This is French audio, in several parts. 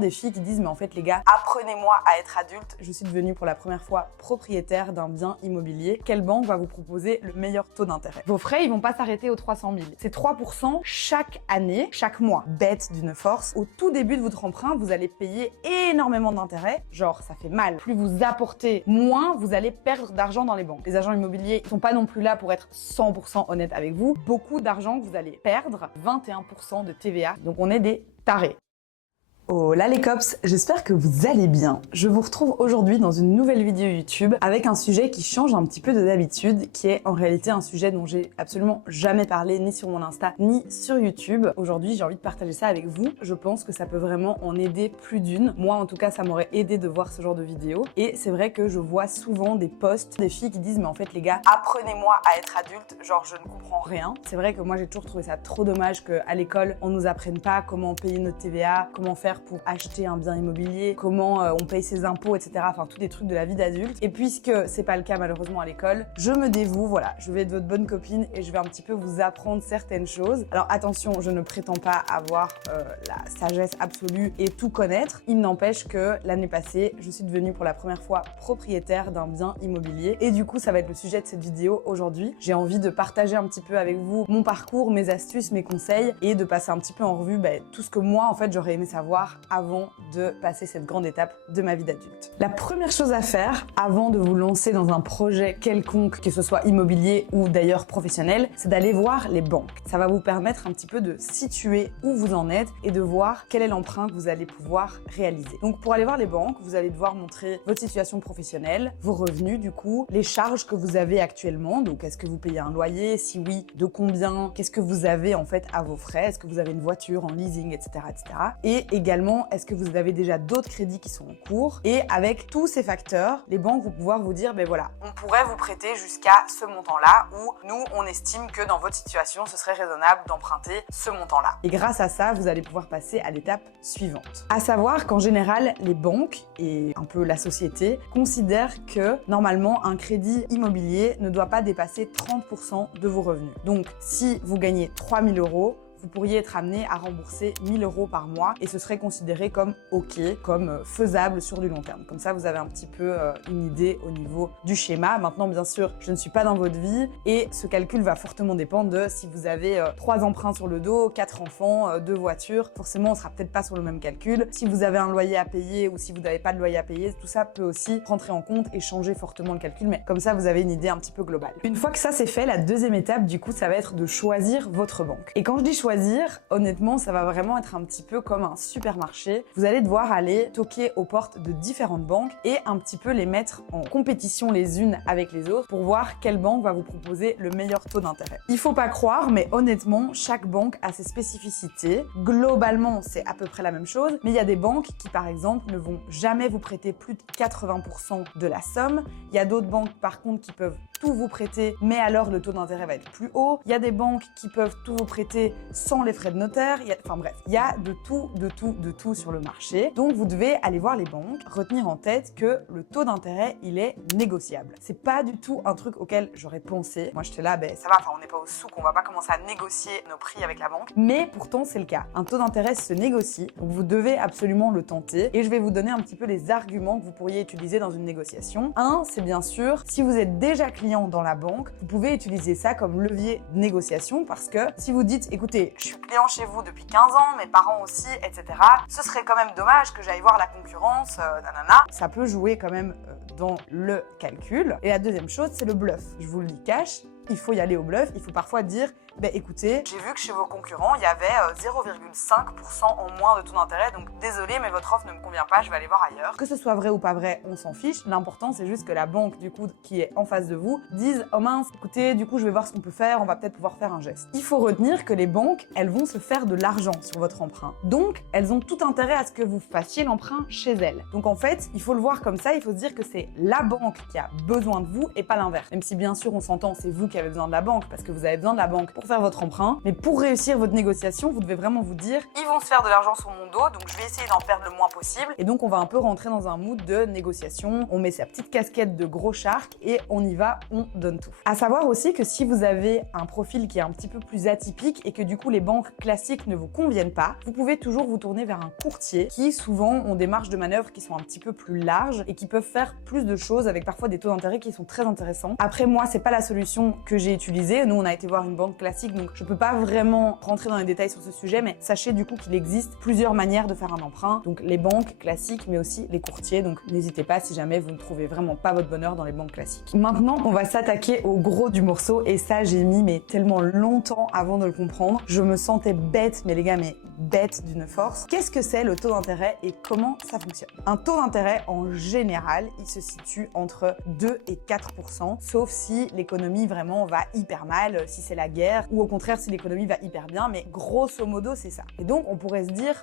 Des filles qui disent mais en fait les gars, apprenez-moi à être adulte, je suis devenue pour la première fois propriétaire d'un bien immobilier. Quelle banque va vous proposer le meilleur taux d'intérêt? Vos frais ils vont pas s'arrêter aux 300 000. C'est 3% chaque année, chaque mois. Bête d'une force. Au tout début de votre emprunt, vous allez payer énormément d'intérêts. Genre ça fait mal. Plus vous apportez, moins vous allez perdre d'argent dans les banques. Les agents immobiliers sont pas non plus là pour être 100% honnêtes avec vous. Beaucoup d'argent que vous allez perdre, 21% de TVA. Donc on est des tarés. Oh là les cops, j'espère que vous allez bien. Je vous retrouve aujourd'hui dans une nouvelle vidéo YouTube avec un sujet qui change un petit peu de d'habitude, qui est en réalité un sujet dont j'ai absolument jamais parlé ni sur mon Insta ni sur YouTube. Aujourd'hui, j'ai envie de partager ça avec vous. Je pense que ça peut vraiment en aider plus d'une. Moi, en tout cas, ça m'aurait aidé de voir ce genre de vidéo. Et c'est vrai que je vois souvent des posts, des filles qui disent mais en fait les gars, apprenez-moi à être adulte, genre je ne comprends rien. C'est vrai que moi j'ai toujours trouvé ça trop dommage qu'à l'école, on nous apprenne pas comment payer notre TVA, comment faire pour acheter un bien immobilier, comment on paye ses impôts, etc. Enfin, tous des trucs de la vie d'adulte. Et puisque c'est pas le cas malheureusement à l'école, je me dévoue, voilà, je vais être votre bonne copine et je vais un petit peu vous apprendre certaines choses. Alors attention, je ne prétends pas avoir la sagesse absolue et tout connaître. Il n'empêche que l'année passée, je suis devenue pour la première fois propriétaire d'un bien immobilier. Et du coup, ça va être le sujet de cette vidéo aujourd'hui. J'ai envie de partager un petit peu avec vous mon parcours, mes astuces, mes conseils et de passer un petit peu en revue tout ce que moi, en fait, j'aurais aimé savoir avant de passer cette grande étape de ma vie d'adulte. La première chose à faire avant de vous lancer dans un projet quelconque, que ce soit immobilier ou d'ailleurs professionnel, c'est d'aller voir les banques. Ça va vous permettre un petit peu de situer où vous en êtes et de voir quel est l'emprunt que vous allez pouvoir réaliser. Donc pour aller voir les banques, vous allez devoir montrer votre situation professionnelle, vos revenus du coup, les charges que vous avez actuellement. Donc est-ce que vous payez un loyer? Si oui, de combien? Qu'est-ce que vous avez en fait à vos frais? Est-ce que vous avez une voiture en leasing, etc. etc. Et également, est-ce que vous avez déjà d'autres crédits qui sont en cours? Et avec tous ces facteurs, les banques vont pouvoir vous dire, ben voilà, on pourrait vous prêter jusqu'à ce montant-là, ou nous, on estime que dans votre situation, ce serait raisonnable d'emprunter ce montant-là. Et grâce à ça, vous allez pouvoir passer à l'étape suivante. À savoir qu'en général, les banques et un peu la société considèrent que normalement, un crédit immobilier ne doit pas dépasser 30% de vos revenus. Donc, si vous gagnez 3 000 €, vous pourriez être amené à rembourser 1 000 € par mois et ce serait considéré comme OK, comme faisable sur du long terme. Comme ça, vous avez un petit peu une idée au niveau du schéma. Maintenant, bien sûr, je ne suis pas dans votre vie et ce calcul va fortement dépendre de si vous avez 3 emprunts sur le dos, 4 enfants, 2 voitures. Forcément, on sera peut-être pas sur le même calcul. Si vous avez un loyer à payer ou si vous n'avez pas de loyer à payer, tout ça peut aussi rentrer en compte et changer fortement le calcul. Mais comme ça, vous avez une idée un petit peu globale. Une fois que ça c'est fait, la deuxième étape, du coup, ça va être de choisir votre banque. Et quand je dis choisir, honnêtement, ça va vraiment être un petit peu comme un supermarché. Vous allez devoir aller toquer aux portes de différentes banques et un petit peu les mettre en compétition les unes avec les autres pour voir quelle banque va vous proposer le meilleur taux d'intérêt. Il faut pas croire, mais honnêtement, chaque banque a ses spécificités. Globalement, c'est à peu près la même chose, mais il y a des banques qui, par exemple, ne vont jamais vous prêter plus de 80% de la somme. Il y a d'autres banques, par contre, qui peuvent tout vous prêter, mais alors le taux d'intérêt va être plus haut. Il y a des banques qui peuvent tout vous prêter sans les frais de notaire. Enfin bref, il y a de tout sur le marché. Donc vous devez aller voir les banques, retenir en tête que le taux d'intérêt, il est négociable. C'est pas du tout un truc auquel j'aurais pensé. Moi j'étais là, ça va, enfin on n'est pas au souk, on va pas commencer à négocier nos prix avec la banque. Mais pourtant c'est le cas. Un taux d'intérêt se négocie, donc vous devez absolument le tenter. Et je vais vous donner un petit peu les arguments que vous pourriez utiliser dans une négociation. Un, c'est bien sûr, si vous êtes déjà client dans la banque, vous pouvez utiliser ça comme levier de négociation parce que si vous dites, écoutez, je suis client chez vous depuis 15 ans, mes parents aussi, etc. Ce serait quand même dommage que j'aille voir la concurrence, nanana. Ça peut jouer quand même dans le calcul. Et la deuxième chose, c'est le bluff. Je vous le dis cash, il faut y aller au bluff. Il faut parfois dire, écoutez, j'ai vu que chez vos concurrents, il y avait 0,5% en moins de taux d'intérêt, donc désolé, mais votre offre ne me convient pas, je vais aller voir ailleurs. Que ce soit vrai ou pas vrai, on s'en fiche. L'important, c'est juste que la banque, du coup, qui est en face de vous, dise, oh mince, écoutez, du coup, je vais voir ce qu'on peut faire, on va peut-être pouvoir faire un geste. Il faut retenir que les banques, elles vont se faire de l'argent sur votre emprunt. Donc, elles ont tout intérêt à ce que vous fassiez l'emprunt chez elles. Donc, en fait, il faut le voir comme ça, il faut se dire que c'est la banque qui a besoin de vous et pas l'inverse. Même si, bien sûr, on s'entend, c'est vous qui avez besoin de la banque, parce que vous avez besoin de la banque pour faire votre emprunt. Mais pour réussir votre négociation, vous devez vraiment vous dire, ils vont se faire de l'argent sur mon dos, donc je vais essayer d'en perdre le moins possible. Et donc on va un peu rentrer dans un mood de négociation. On met sa petite casquette de gros shark et on y va, on donne tout. À savoir aussi que si vous avez un profil qui est un petit peu plus atypique et que du coup les banques classiques ne vous conviennent pas, vous pouvez toujours vous tourner vers un courtier qui souvent ont des marges de manœuvre qui sont un petit peu plus larges et qui peuvent faire plus de choses avec parfois des taux d'intérêt qui sont très intéressants. Après moi, c'est pas la solution que j'ai utilisée. Nous, on a été voir une banque classique, donc je peux pas vraiment rentrer dans les détails sur ce sujet, mais sachez du coup qu'il existe plusieurs manières de faire un emprunt. Donc les banques classiques, mais aussi les courtiers. Donc n'hésitez pas si jamais vous ne trouvez vraiment pas votre bonheur dans les banques classiques. Maintenant, on va s'attaquer au gros du morceau et ça, j'ai mis tellement longtemps avant de le comprendre. Je me sentais bête, mais les gars, mais bête d'une force. Qu'est-ce que c'est le taux d'intérêt et comment ça fonctionne? Un taux d'intérêt, en général, il se situe entre 2 et 4%, sauf si l'économie vraiment va hyper mal, si c'est la guerre, ou au contraire si l'économie va hyper bien, mais grosso modo, c'est ça. Et donc, on pourrait se dire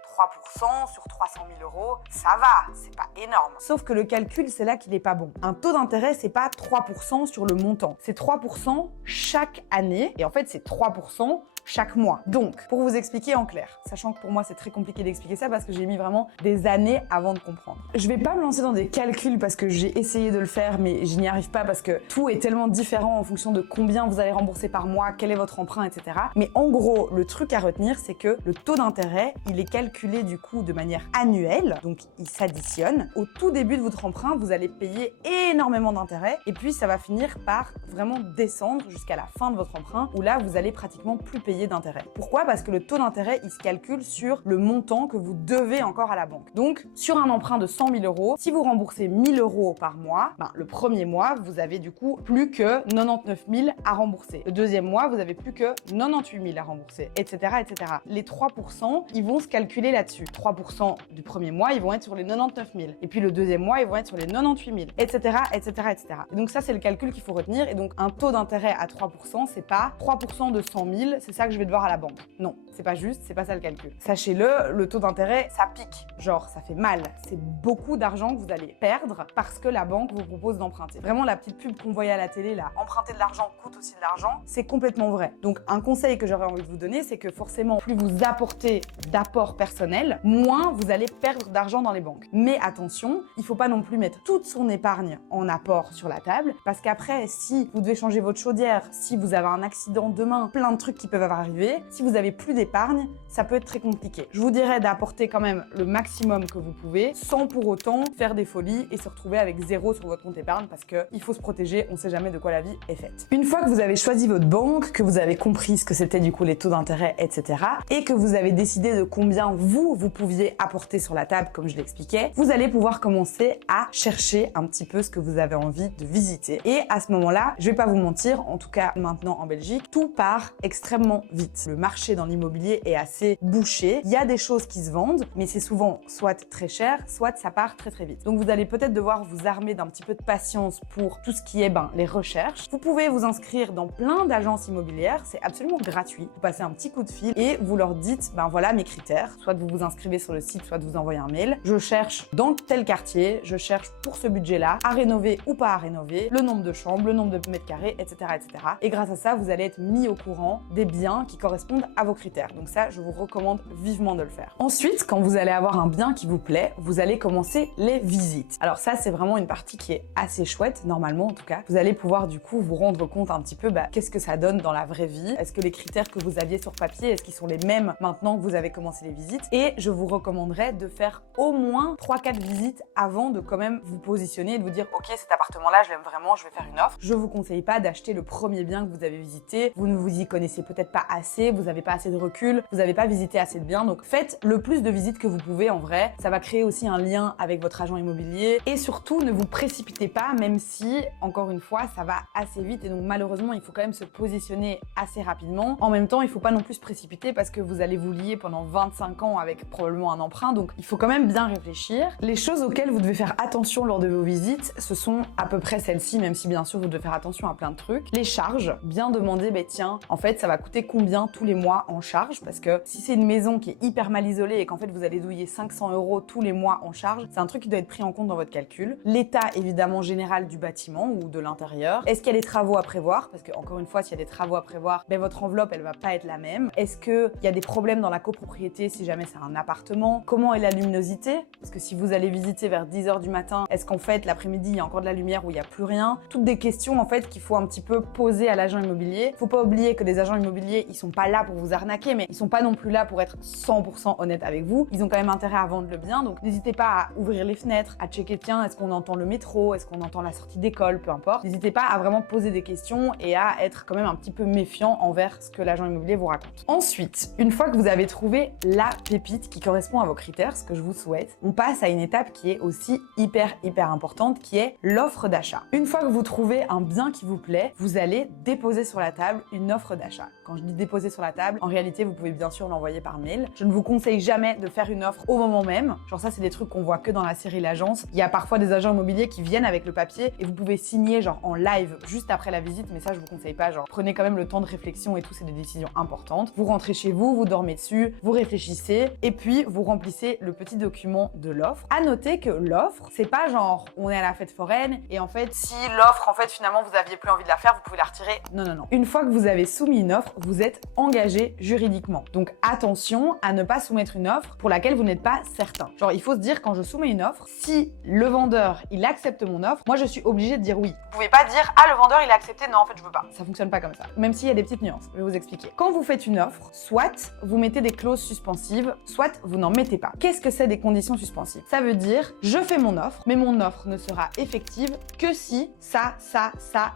3% sur 300 000 euros, ça va, c'est pas énorme. Sauf que le calcul, c'est là qu'il est pas bon. Un taux d'intérêt, c'est pas 3% sur le montant, c'est 3% chaque année, et en fait, c'est 3% chaque mois. Donc, pour vous expliquer en clair, sachant que pour moi c'est très compliqué d'expliquer ça parce que j'ai mis vraiment des années avant de comprendre. Je vais pas me lancer dans des calculs parce que j'ai essayé de le faire mais je n'y arrive pas parce que tout est tellement différent en fonction de combien vous allez rembourser par mois, quel est votre emprunt, etc. Mais en gros, le truc à retenir, c'est que le taux d'intérêt, il est calculé du coup de manière annuelle, donc il s'additionne. Au tout début de votre emprunt, vous allez payer énormément d'intérêts et puis ça va finir par vraiment descendre jusqu'à la fin de votre emprunt où là, vous allez pratiquement plus payer d'intérêt. Pourquoi? Parce que le taux d'intérêt, il se calcule sur le montant que vous devez encore à la banque. Donc, sur un emprunt de 100 000 euros, si vous remboursez 1 000 euros par mois, le premier mois, vous avez du coup plus que 99 000 à rembourser. Le deuxième mois, vous avez plus que 98 000 à rembourser, etc., etc. Les 3%, ils vont se calculer là-dessus. 3% du premier mois, ils vont être sur les 99 000. Et puis le deuxième mois, ils vont être sur les 98 000, etc., etc., etc. Et donc ça, c'est le calcul qu'il faut retenir. Et donc, un taux d'intérêt à 3%, c'est pas 3% de 100 000, c'est ça que je vais devoir à la banque. Non, c'est pas juste, c'est pas ça le calcul. Sachez-le, le taux d'intérêt, ça pique. Genre, ça fait mal. C'est beaucoup d'argent que vous allez perdre parce que la banque vous propose d'emprunter. Vraiment, la petite pub qu'on voyait à la télé, là, emprunter de l'argent coûte aussi de l'argent, c'est complètement vrai. Donc, un conseil que j'aurais envie de vous donner, c'est que forcément, plus vous apportez d'apport personnel, moins vous allez perdre d'argent dans les banques. Mais attention, il faut pas non plus mettre toute son épargne en apport sur la table parce qu'après, si vous devez changer votre chaudière, si vous avez un accident demain, plein de trucs qui peuvent arriver, si vous avez plus d'épargne, ça peut être très compliqué. Je vous dirais d'apporter quand même le maximum que vous pouvez sans pour autant faire des folies et se retrouver avec zéro sur votre compte épargne parce qu'il faut se protéger, on sait jamais de quoi la vie est faite. Une fois que vous avez choisi votre banque, que vous avez compris ce que c'était du coup les taux d'intérêt, etc. et que vous avez décidé de combien vous pouviez apporter sur la table, comme je l'expliquais, vous allez pouvoir commencer à chercher un petit peu ce que vous avez envie de visiter. Et à ce moment-là, je vais pas vous mentir, en tout cas maintenant en Belgique, tout part extrêmement vite. Le marché dans l'immobilier est assez bouché. Il y a des choses qui se vendent, mais c'est souvent soit très cher, soit ça part très très vite. Donc vous allez peut-être devoir vous armer d'un petit peu de patience pour tout ce qui est les recherches. Vous pouvez vous inscrire dans plein d'agences immobilières, c'est absolument gratuit. Vous passez un petit coup de fil et vous leur dites, voilà mes critères. Soit vous vous inscrivez sur le site, soit vous envoyez un mail. Je cherche dans tel quartier, je cherche pour ce budget-là, à rénover ou pas à rénover, le nombre de chambres, le nombre de mètres carrés, etc., etc. Et grâce à ça, vous allez être mis au courant des biens qui correspondent à vos critères. Donc ça, je vous recommande vivement de le faire. Ensuite, quand vous allez avoir un bien qui vous plaît, vous allez commencer les visites. Alors ça, c'est vraiment une partie qui est assez chouette, normalement en tout cas. Vous allez pouvoir du coup vous rendre compte un petit peu qu'est-ce que ça donne dans la vraie vie. Est-ce que les critères que vous aviez sur papier, est-ce qu'ils sont les mêmes maintenant que vous avez commencé les visites? Et je vous recommanderais de faire au moins 3-4 visites avant de quand même vous positionner et de vous dire ok, cet appartement-là, je l'aime vraiment, je vais faire une offre. Je vous conseille pas d'acheter le premier bien que vous avez visité. Vous ne vous y connaissez peut-être pas assez, vous n'avez pas assez de recul, vous n'avez pas visité assez de biens. Donc faites le plus de visites que vous pouvez en vrai. Ça va créer aussi un lien avec votre agent immobilier. Et surtout, ne vous précipitez pas, même si, encore une fois, ça va assez vite. Et donc malheureusement, il faut quand même se positionner assez rapidement. En même temps, il faut pas non plus se précipiter parce que vous allez vous lier pendant 25 ans avec probablement un emprunt. Donc il faut quand même bien réfléchir. Les choses auxquelles vous devez faire attention lors de vos visites, ce sont à peu près celles-ci, même si bien sûr vous devez faire attention à plein de trucs. Les charges, bien demander, tiens, en fait, ça va coûter combien tous les mois en charge charge parce que si c'est une maison qui est hyper mal isolée et qu'en fait vous allez douiller 500 € tous les mois en charge, c'est un truc qui doit être pris en compte dans votre calcul. L'état évidemment général du bâtiment ou de l'intérieur. Est-ce qu'il y a des travaux à prévoir? Parce que encore une fois, s'il y a des travaux à prévoir, ben votre enveloppe elle va pas être la même. Est-ce qu'il y a des problèmes dans la copropriété si jamais c'est un appartement? Comment est la luminosité? Parce que si vous allez visiter vers 10 h du matin, est-ce qu'en fait l'après-midi il y a encore de la lumière ou il n'y a plus rien? Toutes des questions en fait qu'il faut un petit peu poser à l'agent immobilier. Faut pas oublier que les agents immobiliers ils sont pas là pour vous arnaquer, mais ils sont pas non plus là pour être 100% honnêtes avec vous. Ils ont quand même intérêt à vendre le bien, donc n'hésitez pas à ouvrir les fenêtres, à checker tiens est-ce qu'on entend le métro, est-ce qu'on entend la sortie d'école, peu importe. N'hésitez pas à vraiment poser des questions et à être quand même un petit peu méfiant envers ce que l'agent immobilier vous raconte. Ensuite, une fois que vous avez trouvé la pépite qui correspond à vos critères, ce que je vous souhaite, on passe à une étape qui est aussi hyper importante, qui est l'offre d'achat. Une fois que vous trouvez un bien qui vous plaît, vous allez déposer sur la table une offre d'achat. Quand je dis déposer sur la table, en réalité, vous pouvez bien sûr l'envoyer par mail. Je ne vous conseille jamais de faire une offre au moment même. Genre ça, c'est des trucs qu'on voit que dans la série L'Agence. Il y a parfois des agents immobiliers qui viennent avec le papier et vous pouvez signer genre en live juste après la visite, mais ça, je vous conseille pas. Genre, prenez quand même le temps de réflexion et tout, c'est des décisions importantes. Vous rentrez chez vous, vous dormez dessus, vous réfléchissez et puis vous remplissez le petit document de l'offre. À noter que l'offre, c'est pas genre on est à la fête foraine et en fait, si l'offre, en fait, finalement, vous aviez plus envie de la faire, vous pouvez la retirer. Non. Une fois que vous avez soumis une offre, vous êtes engagé juridiquement. Donc attention à ne pas soumettre une offre pour laquelle vous n'êtes pas certain. Genre, il faut se dire quand je soumets une offre, si le vendeur, il accepte mon offre, moi, je suis obligée de dire oui. Vous pouvez pas dire ah, le vendeur, il a accepté, non, en fait, je veux pas. Ça fonctionne pas comme ça. Même s'il y a des petites nuances, je vais vous expliquer. Quand vous faites une offre, soit vous mettez des clauses suspensives, soit vous n'en mettez pas. Qu'est-ce que c'est des conditions suspensives? Ça veut dire je fais mon offre, mais mon offre ne sera effective que si ça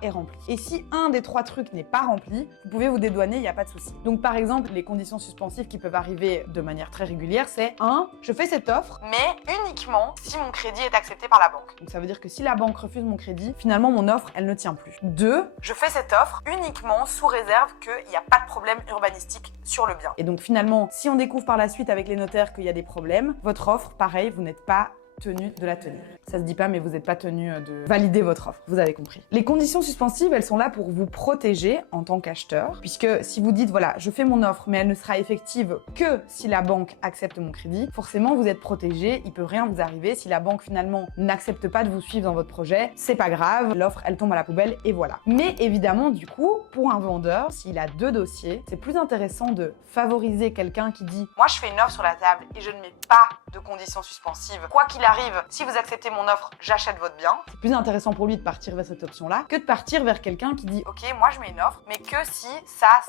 est rempli. Et si un des 3 trucs n'est pas rempli, vous pouvez vous dédouaner, il n'y a pas de souci. Donc par exemple, les conditions suspensives qui peuvent arriver de manière très régulière, c'est 1. Je fais cette offre, mais uniquement si mon crédit est accepté par la banque. Donc ça veut dire que si la banque refuse mon crédit, finalement mon offre, elle ne tient plus. 2. Je fais cette offre uniquement sous réserve qu'il n'y a pas de problème urbanistique sur le bien. Et donc finalement, si on découvre par la suite avec les notaires qu'il y a des problèmes, votre offre, pareil, vous n'êtes pas tenu de la tenir. Ça se dit pas, mais vous n'êtes pas tenu de valider votre offre. Vous avez compris. Les conditions suspensives, elles sont là pour vous protéger en tant qu'acheteur, puisque si vous dites, voilà, je fais mon offre, mais elle ne sera effective que si la banque accepte mon crédit, forcément, vous êtes protégé, il peut rien vous arriver. Si la banque, finalement, n'accepte pas de vous suivre dans votre projet, c'est pas grave, l'offre, elle tombe à la poubelle et voilà. Mais évidemment, du coup, pour un vendeur, s'il a 2 dossiers, c'est plus intéressant de favoriser quelqu'un qui dit, moi, je fais une offre sur la table et je ne mets pas de conditions suspensives. Quoi qu'il arrive, si vous acceptez mon offre, j'achète votre bien. C'est plus intéressant pour lui de partir vers cette option-là que de partir vers quelqu'un qui dit ok, moi je mets une offre, mais que si ça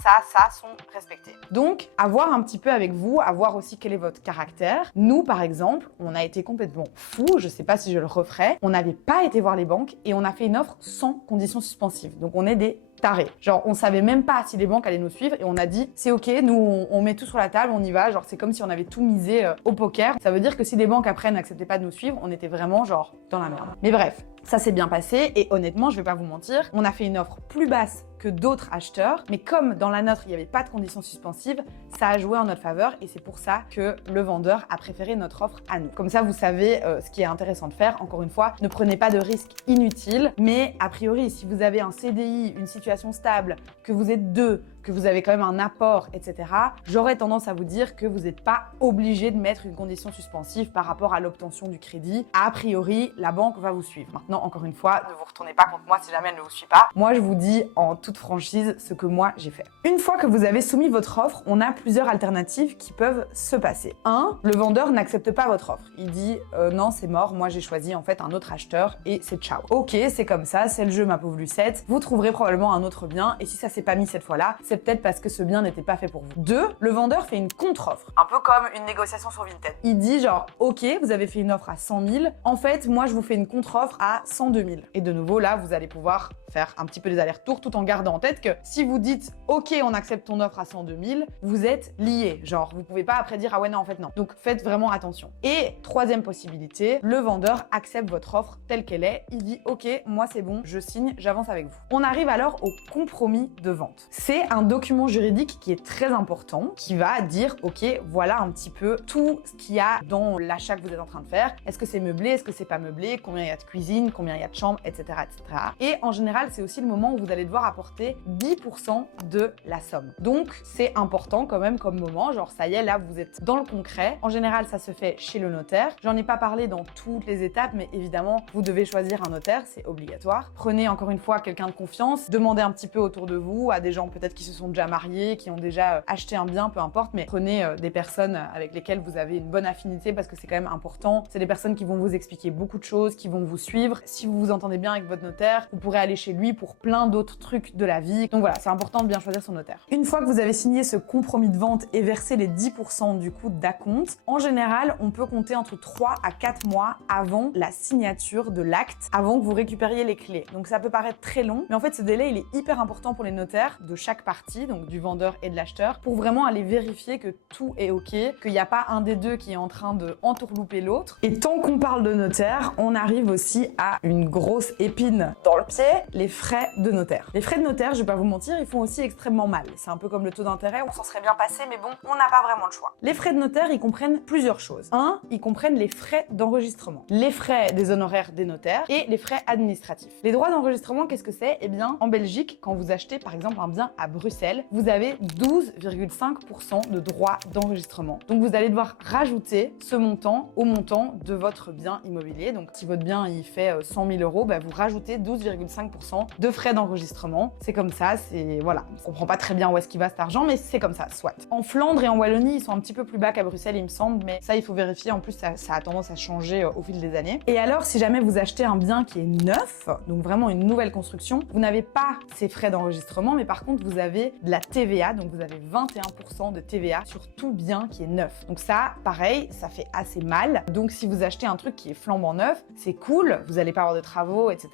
sont respectés. Donc, à voir un petit peu avec vous, à voir aussi quel est votre caractère. Nous, par exemple, on a été complètement fous, je sais pas si je le referai, on n'avait pas été voir les banques et on a fait une offre sans conditions suspensives. Donc, on est des tarés. Genre, on savait même pas si les banques allaient nous suivre et on a dit c'est ok, nous on met tout sur la table, on y va. Genre, c'est comme si on avait tout misé au poker. Ça veut dire que si les banques après n'acceptaient pas de nous suivre, on était vraiment genre dans la merde. Mais bref, ça s'est bien passé et honnêtement, je vais pas vous mentir, on a fait une offre plus basse que d'autres acheteurs, mais comme dans la nôtre, il n'y avait pas de conditions suspensives, ça a joué en notre faveur et c'est pour ça que le vendeur a préféré notre offre à nous. Comme ça, vous savez ce qui est intéressant de faire. Encore une fois, ne prenez pas de risques inutiles, mais a priori, si vous avez un CDI, une situation stable, que vous êtes 2, que vous avez quand même un apport, etc., j'aurais tendance à vous dire que vous n'êtes pas obligé de mettre une condition suspensive par rapport à l'obtention du crédit. A priori, la banque va vous suivre. Maintenant, encore une fois, ne vous retournez pas contre moi si jamais elle ne vous suit pas. Moi, je vous dis en toute franchise ce que moi j'ai fait. Une fois que vous avez soumis votre offre, on a plusieurs alternatives qui peuvent se passer. 1. Le vendeur n'accepte pas votre offre. Il dit non, c'est mort, moi j'ai choisi en fait un autre acheteur et c'est ciao. Ok, c'est comme ça, c'est le jeu ma pauvre Lucette. Vous trouverez probablement un autre bien et si ça s'est pas mis cette fois-là, c'est peut-être parce que ce bien n'était pas fait pour vous. 2. Le vendeur fait une contre-offre. Un peu comme une négociation sur Vinted. Il dit genre ok, vous avez fait une offre à 100 000, en fait moi je vous fais une contre-offre à 102 000. Et de nouveau là, vous allez pouvoir faire un petit peu des allers-retours tout en gardant en tête que si vous dites ok, on accepte ton offre à 102 000, vous êtes liés. Genre, vous pouvez pas après dire ah ouais non en fait non. Donc faites vraiment attention. Et 3e possibilité, le vendeur accepte votre offre telle qu'elle est. Il dit ok, moi c'est bon, je signe, j'avance avec vous. On arrive alors au compromis de vente. C'est un un document juridique qui est très important, qui va dire, ok, voilà un petit peu tout ce qu'il y a dans l'achat que vous êtes en train de faire. Est-ce que c'est meublé, est-ce que c'est pas meublé, combien il y a de cuisine, combien il y a de chambres, etc., etc. Et en général, c'est aussi le moment où vous allez devoir apporter 10% de la somme. Donc, c'est important quand même comme moment, genre ça y est, là, vous êtes dans le concret. En général, ça se fait chez le notaire. J'en ai pas parlé dans toutes les étapes, mais évidemment, vous devez choisir un notaire, c'est obligatoire. Prenez encore une fois quelqu'un de confiance, demandez un petit peu autour de vous, à des gens peut-être qui se sont déjà mariés, qui ont déjà acheté un bien, peu importe, mais prenez des personnes avec lesquelles vous avez une bonne affinité parce que c'est quand même important. C'est des personnes qui vont vous expliquer beaucoup de choses, qui vont vous suivre. Si vous vous entendez bien avec votre notaire, vous pourrez aller chez lui pour plein d'autres trucs de la vie. Donc voilà, c'est important de bien choisir son notaire. Une fois que vous avez signé ce compromis de vente et versé les 10% du coût d'acompte, en général, on peut compter entre 3 à 4 mois avant la signature de l'acte, avant que vous récupériez les clés. Donc ça peut paraître très long, mais en fait ce délai il est hyper important pour les notaires de chaque partie, donc du vendeur et de l'acheteur, pour vraiment aller vérifier que tout est ok, qu'il n'y a pas un des deux qui est en train de entourlouper l'autre. Et tant qu'on parle de notaire, on arrive aussi à une grosse épine dans le pied, les frais de notaire. Les frais de notaire, je vais pas vous mentir, ils font aussi extrêmement mal. C'est un peu comme le taux d'intérêt, on s'en serait bien passé, mais bon, on n'a pas vraiment le choix. Les frais de notaire, ils comprennent plusieurs choses. Un, ils comprennent les frais d'enregistrement, les frais des honoraires des notaires et les frais administratifs. Les droits d'enregistrement, qu'est-ce que c'est? Eh bien, en Belgique, quand vous achetez par exemple un bien à Bruxelles, vous avez 12,5% de droits d'enregistrement. Donc vous allez devoir rajouter ce montant au montant de votre bien immobilier. Donc si votre bien il fait 100 000 €, bah, vous rajoutez 12,5% de frais d'enregistrement. C'est comme ça, c'est voilà. On comprend pas très bien où est-ce qu'il va cet argent, mais c'est comme ça, soit. En Flandre et en Wallonie, ils sont un petit peu plus bas qu'à Bruxelles, il me semble, mais ça il faut vérifier. En plus, ça a tendance à changer au fil des années. Et alors, si jamais vous achetez un bien qui est neuf, donc vraiment une nouvelle construction, vous n'avez pas ces frais d'enregistrement, mais par contre, vous avez de la TVA, donc vous avez 21% de TVA sur tout bien qui est neuf. Donc ça, pareil, ça fait assez mal. Donc si vous achetez un truc qui est flambant neuf, c'est cool, vous n'allez pas avoir de travaux, etc.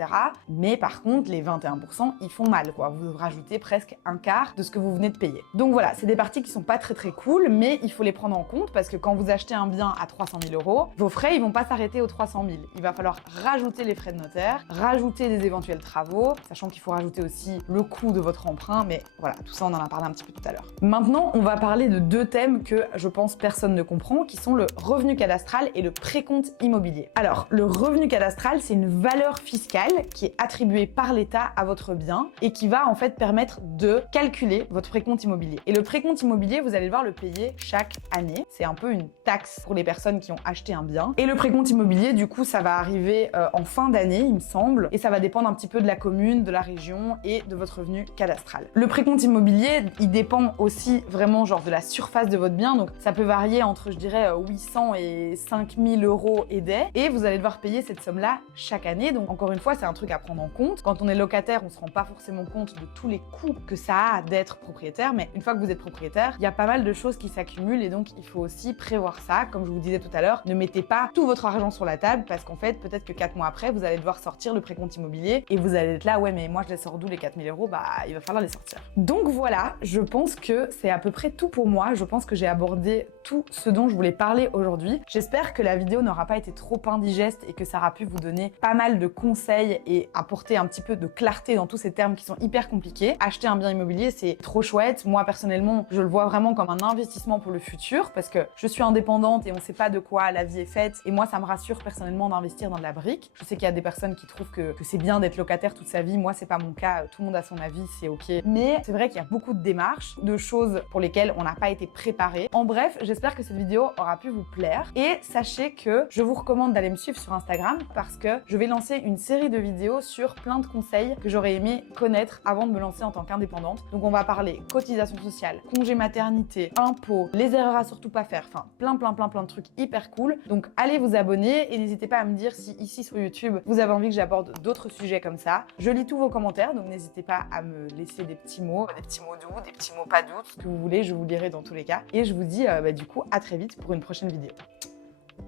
Mais par contre, les 21%, ils font mal, quoi. Vous rajoutez presque un quart de ce que vous venez de payer. Donc voilà, c'est des parties qui sont pas très très cool, mais il faut les prendre en compte parce que quand vous achetez un bien à 300 000 €, vos frais, ils vont pas s'arrêter aux 300 000. Il va falloir rajouter les frais de notaire, rajouter des éventuels travaux, sachant qu'il faut rajouter aussi le coût de votre emprunt, mais voilà, tout ça, on en a parlé un petit peu tout à l'heure. Maintenant, on va parler de deux thèmes que je pense personne ne comprend, qui sont le revenu cadastral et le précompte immobilier. Alors, le revenu cadastral, c'est une valeur fiscale qui est attribuée par l'État à votre bien et qui va en fait permettre de calculer votre précompte immobilier. Et le précompte immobilier, vous allez devoir le payer chaque année. C'est un peu une taxe pour les personnes qui ont acheté un bien. Et le précompte immobilier, du coup, ça va arriver en fin d'année, il me semble, et ça va dépendre un petit peu de la commune, de la région et de votre revenu cadastral. Le précompte immobilier, il dépend aussi vraiment genre de la surface de votre bien, donc ça peut varier entre, je dirais, 800 et 5000 € et des, et vous allez devoir payer cette somme-là chaque année. Donc encore une fois, c'est un truc à prendre en compte. Quand on est locataire, on se rend pas forcément compte de tous les coûts que ça a d'être propriétaire, mais une fois que vous êtes propriétaire, il y a pas mal de choses qui s'accumulent et donc il faut aussi prévoir ça. Comme je vous disais tout à l'heure, ne mettez pas tout votre argent sur la table parce qu'en fait, peut-être que 4 mois après, vous allez devoir sortir le précompte immobilier et vous allez être là, ouais, mais moi je les sors d'où les 4000 €? Bah, il va falloir les sortir. Donc voilà, je pense que c'est à peu près tout pour moi. Je pense que j'ai abordé tout ce dont je voulais parler aujourd'hui. J'espère que la vidéo n'aura pas été trop indigeste et que ça aura pu vous donner pas mal de conseils et apporter un petit peu de clarté dans tous ces termes qui sont hyper compliqués. Acheter un bien immobilier, c'est trop chouette. Moi, personnellement, je le vois vraiment comme un investissement pour le futur parce que je suis indépendante et on sait pas de quoi la vie est faite. Et moi, ça me rassure personnellement d'investir dans de la brique. Je sais qu'il y a des personnes qui trouvent que c'est bien d'être locataire toute sa vie. Moi, c'est pas mon cas. Tout le monde a son avis, c'est ok. Mais c'est vrai qu'il y a beaucoup de démarches, de choses pour lesquelles on n'a pas été préparé. En bref, j'espère que cette vidéo aura pu vous plaire. Et sachez que je vous recommande d'aller me suivre sur Instagram parce que je vais lancer une série de vidéos sur plein de conseils que j'aurais aimé connaître avant de me lancer en tant qu'indépendante. Donc on va parler cotisation sociale, congé maternité, impôts, les erreurs à surtout pas faire, enfin plein de trucs hyper cool. Donc allez vous abonner et n'hésitez pas à me dire si ici sur YouTube vous avez envie que j'aborde d'autres sujets comme ça. Je lis tous vos commentaires, donc n'hésitez pas à me laisser des petits mots doux, des petits mots pas doux, ce que vous voulez, je vous lirai dans tous les cas. Et je vous dis du coup à très vite pour une prochaine vidéo.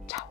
Ciao!